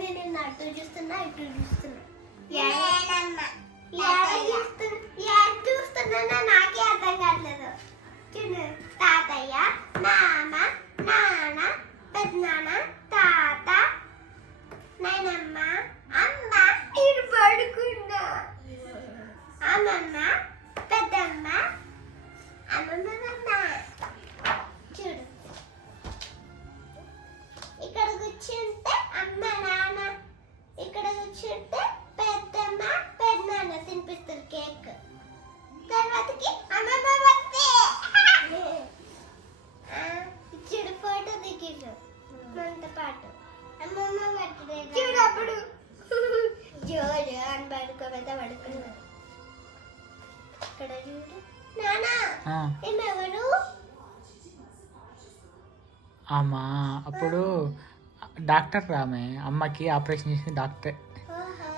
నేను అటు చూస్తున్నా ఇటు చూస్తున్నా చూస్తున్నా నాకే అర్థం కావట్లేదు. చూడు తాతయ్య, నాన్న, నాన్న, పెద్దనాన్న, తాత, నాయనమ్మ, అమ్మ, నేను పడుకున్నా, అమ్మమ్మ, పెద్దమ్మ, అమ్మమ్మ. చూడు ఇక్కడ కూర్చుంటే అమ్మ నాన్న, ఇక్కడ కూర్చుంటే పెద్దమ్మ పెద్దనాన్న తినిపిస్తారు కేక్. తర్వాతకి అమ్మమ్మ వస్తే చూడు ఫోటో దిగిరు మనతో పాటు అమ్మమ్మ బర్త్డే. చూడు అప్పుడు జోరు అని పడుకోబెడతా పడుకున్నారు. ఇక్కడ చూడు నాన్న ఏమెవరు అమ్మా అప్పుడు డాక్టర్ రామే అమ్మకి ఆపరేషన్ చేసింది డాక్టరే.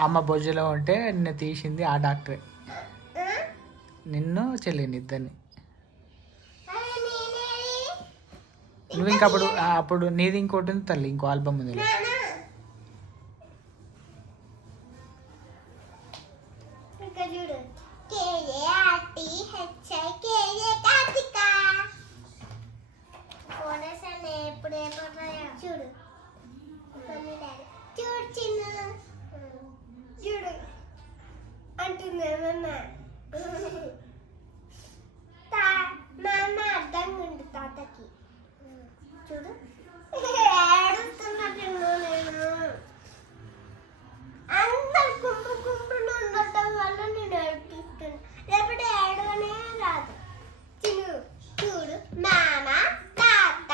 అమ్మ బొజ్జులో ఉంటే నిన్ను తీసింది ఆ డాక్టరే, నిన్ను చెల్లిని ఇద్దరిని. నువ్వు ఇంకా అప్పుడు నీది ఇంకోటి ఉంది తల్లి, ఇంకో ఆల్బమ్ ఉంది. చూడు చూడు చిన్న చూడు అంటుంది మా అమ్మ అడ్డంగా ఉంది తాతకి. చూడు ఏడుస్తున్నట్టు నేను అందరు గుంపులు ఉండటం వల్ల నేను ఏడుస్తున్నాను. లేకపోతే ఏడవనే రాదు. చిన్న చూడు మామ తాత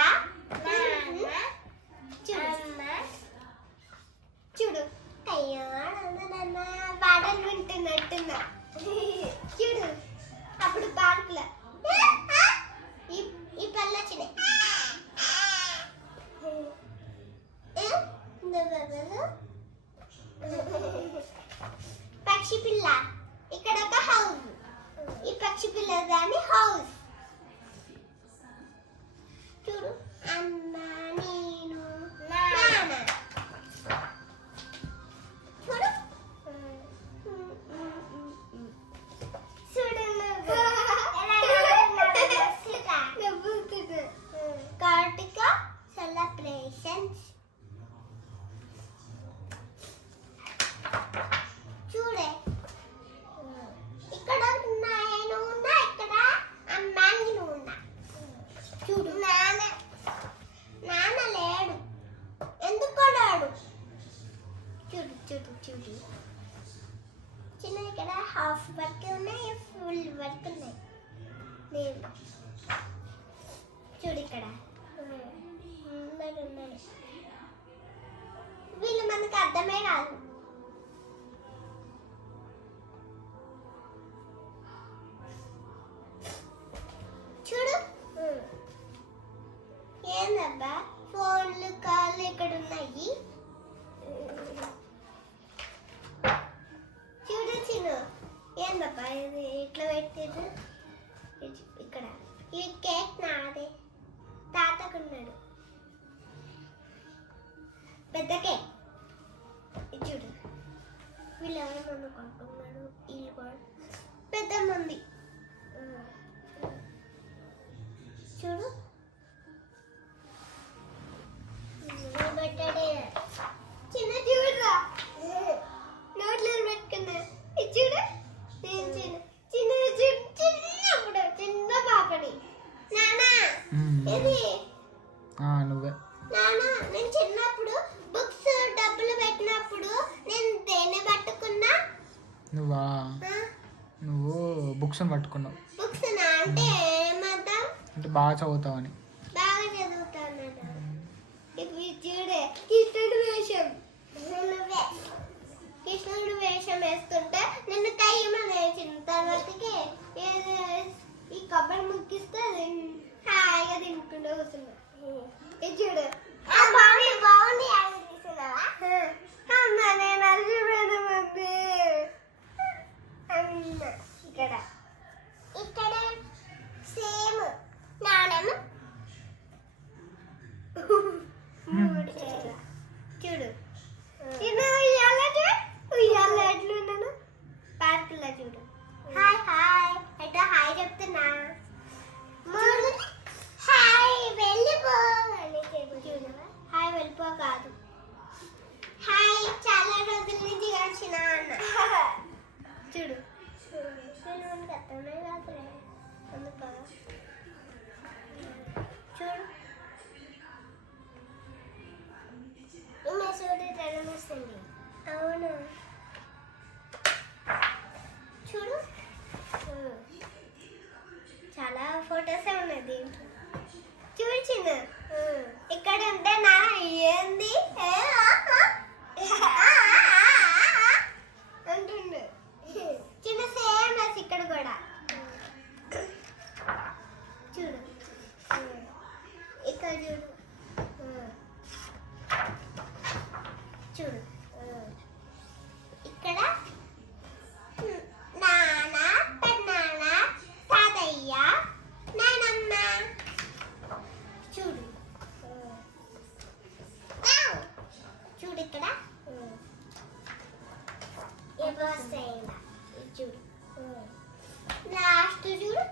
చూడు అయ్యో పాటలు వింటున్నట్టున్నా. చూడు అప్పుడు పార్కులో ఈ పళ్ళు వచ్చినాయి. పక్షి పిల్ల ఇక్కడ ఒక హౌస్, ఈ పక్షి పిల్ల దాని హౌస్. చూడు అమ్మ నేను నాన్న. చూడు చూడు కార్తీక సెలబ్రేషన్స్. చూడే ఇక్కడ నేను ఉన్నా, ఇక్కడ అమ్మ నేను ఉన్నా. చూడు నాన్న లేడు, ఎందుకు లేడు? చూడు చూడు చూడు చిన్న ఇక్కడ హాఫ్ వర్క్ ఉన్నాయి, ఫుల్ వర్క్ ఉన్నాయి. నేను చూడు ఇక్కడ ఉన్నారు. వీళ్ళు మనకు అర్థమే కాదు. చూడు ఏందబ్బా ఫోన్లు కాళ్ళు ఇక్కడ ఉన్నాయి. చూడు చిన్న ఏందబ్బా ఇది ఇట్లా పెట్టిరు. ఇక్కడ ఈ కేక్ నాదే, తాతకున్నాడు పెద్ద కేక్. చూడు వీళ్ళు ఎవరు మంది కొంటున్నాడు, వీళ్ళు కూడా పెద్ద మంది. చూడు చిన్న చూడరా నోట్లో పెట్టుకున్నా. చూడు నేను చిన్నప్పుడు చిన్న పాపని నానా ఇది నువ్వే నానా. నేను చిన్నప్పుడు బుక్స్ డబ్బులు పెట్టినప్పుడు నేను దేన్ని పట్టుకున్నా? నువ్వా? నువ్వు బుక్స్ పట్టుకున్నావు. బుక్స్ అంటే ఏమర్థం? అంటే బాగా చదువుతావని. బాగా చదువుతాను. ఇప్పుడు చూడే కృష్ణుడు వేషం, కృష్ణుడు వేషం వేస్తుంటే నిన్ను కయ్యమని వేసిన తర్వాతకి ఈ కొబ్బరి ముక్కిస్తే హాయిగా తినుకుంటూ కూర్చున్నా. ఇది చూడు బాగుంది అని తీసుకున్నావా? అమ్మ నేను అలసిపోయాను మమ్మీ. ఇక్కడ సేమ్ నానమ్మ అవును చూడు చాలా ఫొటోసే ఉన్నాయి దీంట్లో చూడు చిన్న ఇక్కడ ఉంటే నా ఏంది అంటుండు చిన్న సేమ్ డ్రెస్ ఇక్కడ కూడా చూడు ఇక్కడ చూడు చూడు ఇక్కడ నాన్న పెద్దనాన్న తాతయ్య నానమ్మ చూడు చూడు ఇక్కడ చూడు లాస్ట్ చూడు